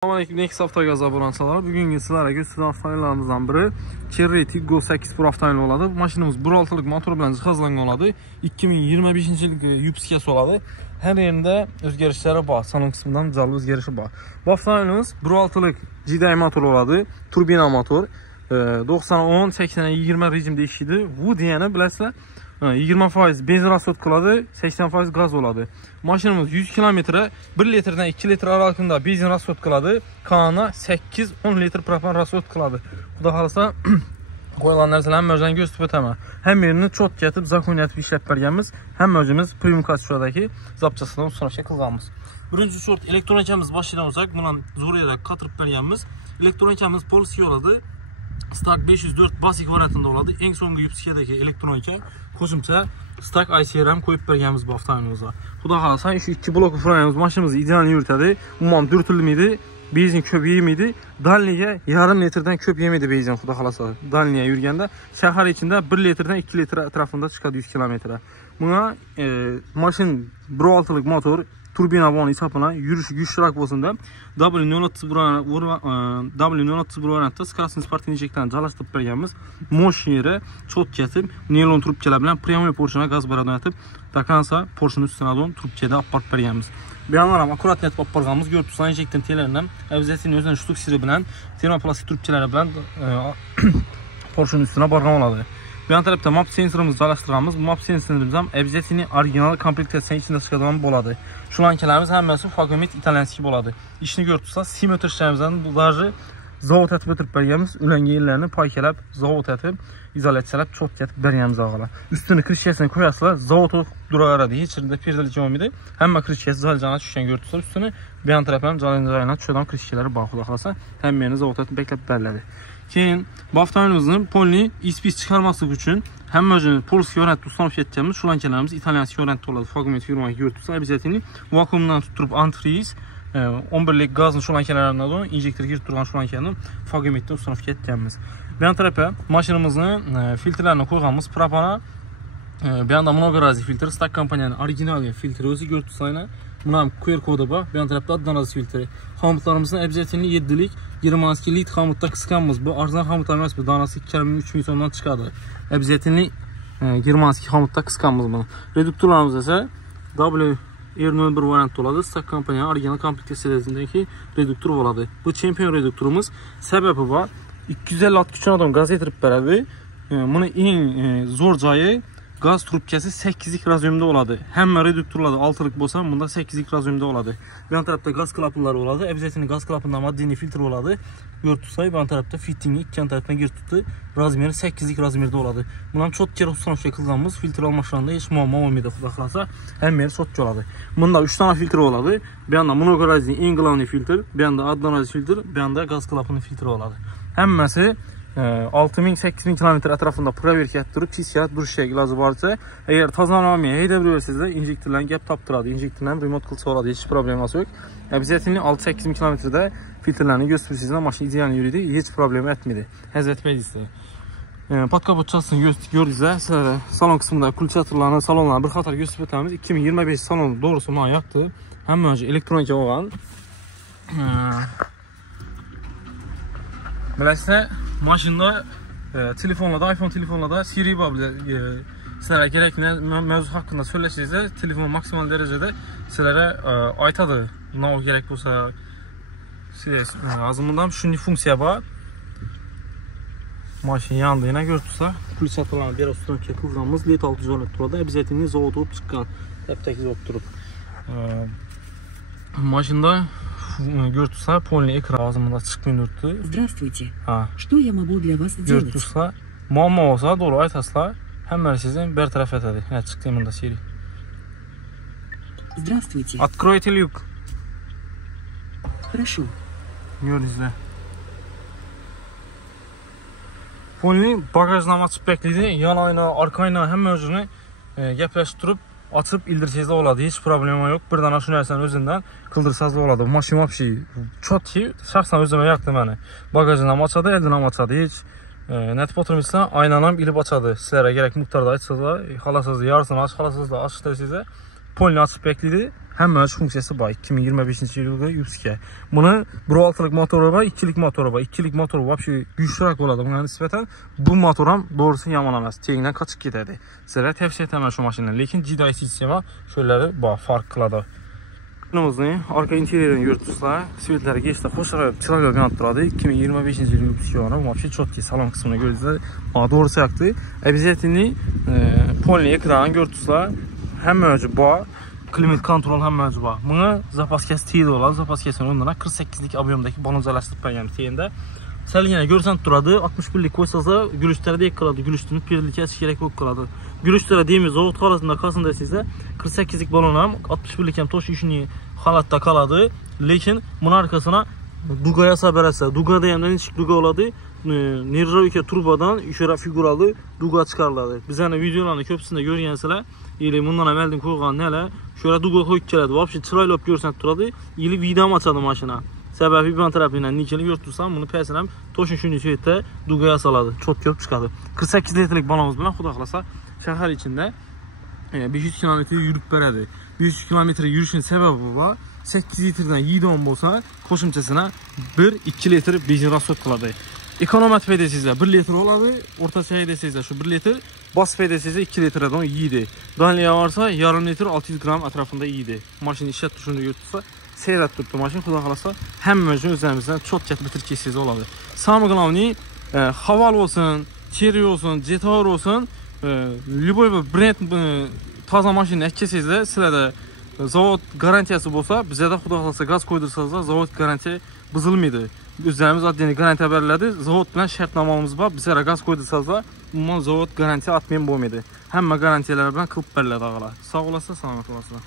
Assalamualaikum, Next Avtogaz abonentçiləri. Bugün sizlərə göstərən avtomobillərimizdən biri Chery Tiggo 8 Pro avtomobili oladı. Maşinimiz 1.6'lıq motor ilə cihazlanğan oladı. 2025-ci il yüksəkəsi oladı. Hər yerində özgərişlərə bax, salon qismindən canlı özgərişi bax. Bu avtomobilimiz 1.6'lıq GDI motor oladı, turbina motor. 90-10, 80-20 rejimdə işidir. Bu deyəni biləsizlər 20% benzin rasyotkaladı, 80% qaz oladı. Maşinimiz 100 kilometre 1 litrdən 2 litr aralığında benzin rasyotkaladı. Kanana 8-10 litr propan rasyotkaladı. Bu da halsa qoyulan nərsələrin mövcüdən göstərib ötəmə. Həm yerini çot gətib zakoniyyət bir işləb bərgəmiz, həm mövcümüz premium kaçışadakı zapçasından sonra şəkilqamız. Birinci sort elektronikamiz başlayıdan uzaq, buna zoruyla qatırıb bərgəmiz. Elektronikamiz polisi yoladı. Stak 504 basic variantında oladı. En sonki yüksəkədəki elektronika qoşumça Stak ICRM qoyub bərgəmiz bu avtomobilimizə. Bu da qalsa şu 2 bloku frenimiz maşinimizi ideal yürütədi. Umman dürtülü miydi? Benzin köp yemiydi. Dalniyə yarım litrdən köp yemiydi benzin xuda xalasa. Dalniyə yürüyəndə şəhər içində 1 litrdən 2 litr ətrafında çıxadı 100 kilometre. Buna maşin 1.6'lıq motor turbina vanı hesabına yürüyüşü güçlü olsun W030 variantda Skarsin Sport injeklərini çalışdırıb bərgəmiz. Moş yeri çot gətib, neylon trubkələ bilən premium porşuna qaz baradan atıb, dakansa porşunun üstünə don trubkədə apart bərgəmiz. Beyanlaram, akurat net aparğamız gördüksən injektin telerindən, əvzəsinin özünün ştuk siri bilən, termoplastik trubkələri bilən porşunun üstünə barğam oladı. Beyan tərəfdə map sensorumuzu çalışdırğamız, bu map sensorimizdən əvzəsini orijinal komplektəsinin içində çıxadan boladı. Şu lankələrimiz həmməsi Fagomet italyanski boladı. İşini gördüksə, sim ötürüşlərimizdən budajı zavod ətib ötürüb bərgəmiz, üləngi yerlərini paykələb, zavod ətib, izoletsələb, çot gətib bərgəmiz ağala. Üstünü krişkəsini qoyasılar, zavodu duraqaradı, heç yerində perdəli cəmidir. Həmmə krişkəsi zalicana düşkən gördüksə, üstünü beyan tərəfəm calinəcəyinə düşədən krişkələri baxıda qalsa, həmməyini zavod ətib bəkləb bərlədi. Keyin, bu avtomobilimizin polini ispis çıxarmasıq üçün həm mövcünün polisi yörəntdə ustanıb getəcəyimiz şu lankələrimiz italyanski yörəntdə oladı. Fagomet firmanı gördüksə, əbizətini vakuumdan tutturub antifriz, 11'lik qazın şu lankələrindən da injektor girib durğan şu lankənin Fagometdə ustanıb getəcəyimiz. Beyan tərəfə maşinimizin filtrlərini qoyğamız propana, beyan da monoqarazi filtr, Stak kompaniyanın orijinal filtri özü gördüksə ilə. Buna QR kodu bax, beyan tərəfdə adlanazı filtri. Xamutlarımızın əbizətinli 7'lik 22 lit xamutda qısqanımız bu. Arzan xamutlarımız bu danası 2.000-3.000 sondan çıxadı. Əbizətinli 22 xamutda qısqanımız bunu. Reduktorlarımız isə W01 variantda oladı. Stak kompaniyanın orijinal komplektəsindəki reduktor oladı. Bu çempion reduktorumuz səbəbi var. 250 at gücün adam qaz yetirib bərəbi. Bunun en zor cayı qaz trubkəsi 8'lik raziyumda oladı. Həmmə reduktorladı 6'lıq bolsa, bunda 8'lik raziyumda oladı. Yan tərəfdə qaz klapınları oladı. Əvzəsinin qaz klapında maddini filtr oladı. Görtüsay, yan tərəfdə fittingi, yan tərəfdən gir tutdu. Razmeri 8'lik razmerdə oladı. Bundan çox kere ustanış şəkildanımız filtr almaşlarında heç muamma olmaydı xudaxlasa. Həmməri çox oladı. Bunda 3 tane filtr oladı. Bir yanda monoqarazi englavni filtr, bir yanda adlanazi filtr, bir yanda qaz klapının filtri oladı. Həmməsi 6000-8000 kilometre ətrafında proverk etdirib, pis kağıt duruş ilacı varsa, əgər tazanamaya heydə bilirsizdə injektorların gəp tapdıradı, injektorların remote qılsa oladı, heç probleması yox. Əbizətinli 6-8 kilometrdə filtrlərini göstərirsizdə maşın ideal yürüdü, heç problemi etmedi. Həzrət bəydisi. Patkapot çasını gördüksə, salon qısmında kulçatırlarını, salonlarını bir xatar göstərib ötəmiz. 2025 salon doğrusu mənə yaxdı. Həm önce elektronika olan. Beləsə, maşında telefonla da, iPhone telefonla da Siri sizlərə gərəkli mövzu haqqında söyləşəcəksə, telefon maksimal dərəcədə sizlərə aytadır. Nə o gərək olsa, azımından şunun funksiya var. Maşın yandığına gördüksə, kulis atırlarını bir üstüne kəkılğamız LED 614 turada əbizətini zavod olub çıxqan, təp-təkiz olub durub. Maşında gördüksə, polini ekran azımında çıxmıyordurdu. Здравствуйте. Что я могу для вас сделать? Gördüksə, muamma olsa, doğru aytaslar, həmməli sizin bərtərəf etədir. Nə çıxdığımında Siri. Здравствуйте. Откройте люк. Хорошо. Gördünüzlə. Polini bagajdan açıb bəkliydi. Yan ayına, arka ayına həmmə özünü gəpləşdirib, açıb ildirsizli oladı. Heç problema yox. Bir dana şu nərsən özündən qıldırsazlı oladı. Maşın vapşi çot ki, şəxsən özümə yaxdı məni. Bagajından açadı, eldən açadı. Heç nətib oturmuşsa, aynanam ilib açadı. Sizlərə gərək muhtarda açsızda, xalasızda yarısını aç, xalasızda açıqdır sizə. polni açıq beklidir. Həmən funksiyası var. 2025-ci ildə Yusuke. Bunu 1.6'lık motoru var, 2'lik motoru var. 2'lik motoru vəbşi güclürək oladı buna nisbətən. Bu motoram doğrusu yaman emas. Teyindən qaçıq gedədi. Sizlərə təvsiyə etməm şu maşından. Lakin GDI sistemi şöyləri fark qıladı. Arka interyerini görürsünüzlər. Svetləri geçdi. Xoşlar çıraqla qanat duradı. 2025-ci il Yusuke var. Vəbşi çok ki salon qismini görürsünüzlər. Doğrusu yaxdır. Əvəziyyətini polni ekranı görürsünüzlər. Həm mövcud var. Klimat kontrol həm mövcud var. Buna zapas kəs teyid olar. Zapas kəsin onlara 48'lik obiyomdaki baloncalaşdırıb bəyəm teyində. Səlgənə görsən duradı. 61'lik qoysaza gülüşlərə deyək qıladı. Gülüşdünü pirlikə açıq gerək yox qıladı. Gülüşlərə deyimiz oğut qalasında qalsında sizə 48'lik balonam 61'lik həm toş işini halatda qaladı. Lakin bunun arkasına Dugaya sabərəsə. Duga deyəmdən içik Duga oladı. Nirrovika turbadan işara figuralı Duga çıxarladı. Biz hani videolarını köpüsündə görüyənsələr ili bundan əvvəldən qoyğan nələ şöyle Duga qoyub gələdi. Vəbşi çırayla görsən turadı. İli vidam açadı maşına. Səbəbi bir tərəfi ilə nikeli görtürsən bunu pəsinəm toşun şunu söyətdə Dugaya saladı. Çok köp çıxadı. 48 litrelik balonumuz bilə xudaqlasa şəhər içində 500 kilometre yürüb bərədi. 500 kilometre yürüyüşün səbəbi var. 8 litrdən 7 olsa qoşumçasına 1-2 litr benzin rasot qıladı. Ekonomat pedesizə 1 litr oladı. Orta səy edəsizə şu 1 litr. Bas pedesizə 2 litrdən yiydi. Danliya varsa yarım litr 600 gram ətrafında yiydi. Maşın işət düşündü götürsə seyrət tutdu maşın xuda qalasa həm mövcud üzərimizdən çox çət bitir keçsiz oladı. Samı qılavni Haval olsun, Cherry olsun, Jetour olsun любой bir brend taza maşın əkəsizdə sizlərdə zavod garantiyası olsa bizə də xuda qalasa qaz qoydursanız da zavod garantiya bızılmıydı. Üzərimiz adını garantiya verirlərdi. Zavod bilən şərtnamamız var. Bizə qaz qoydursanız da bundan zavod garantiya atmayın bolmaydı. Həmmə garantiyaları bilən qılıb verirlərdi ağalar. Sağ olasın, salamat olasın.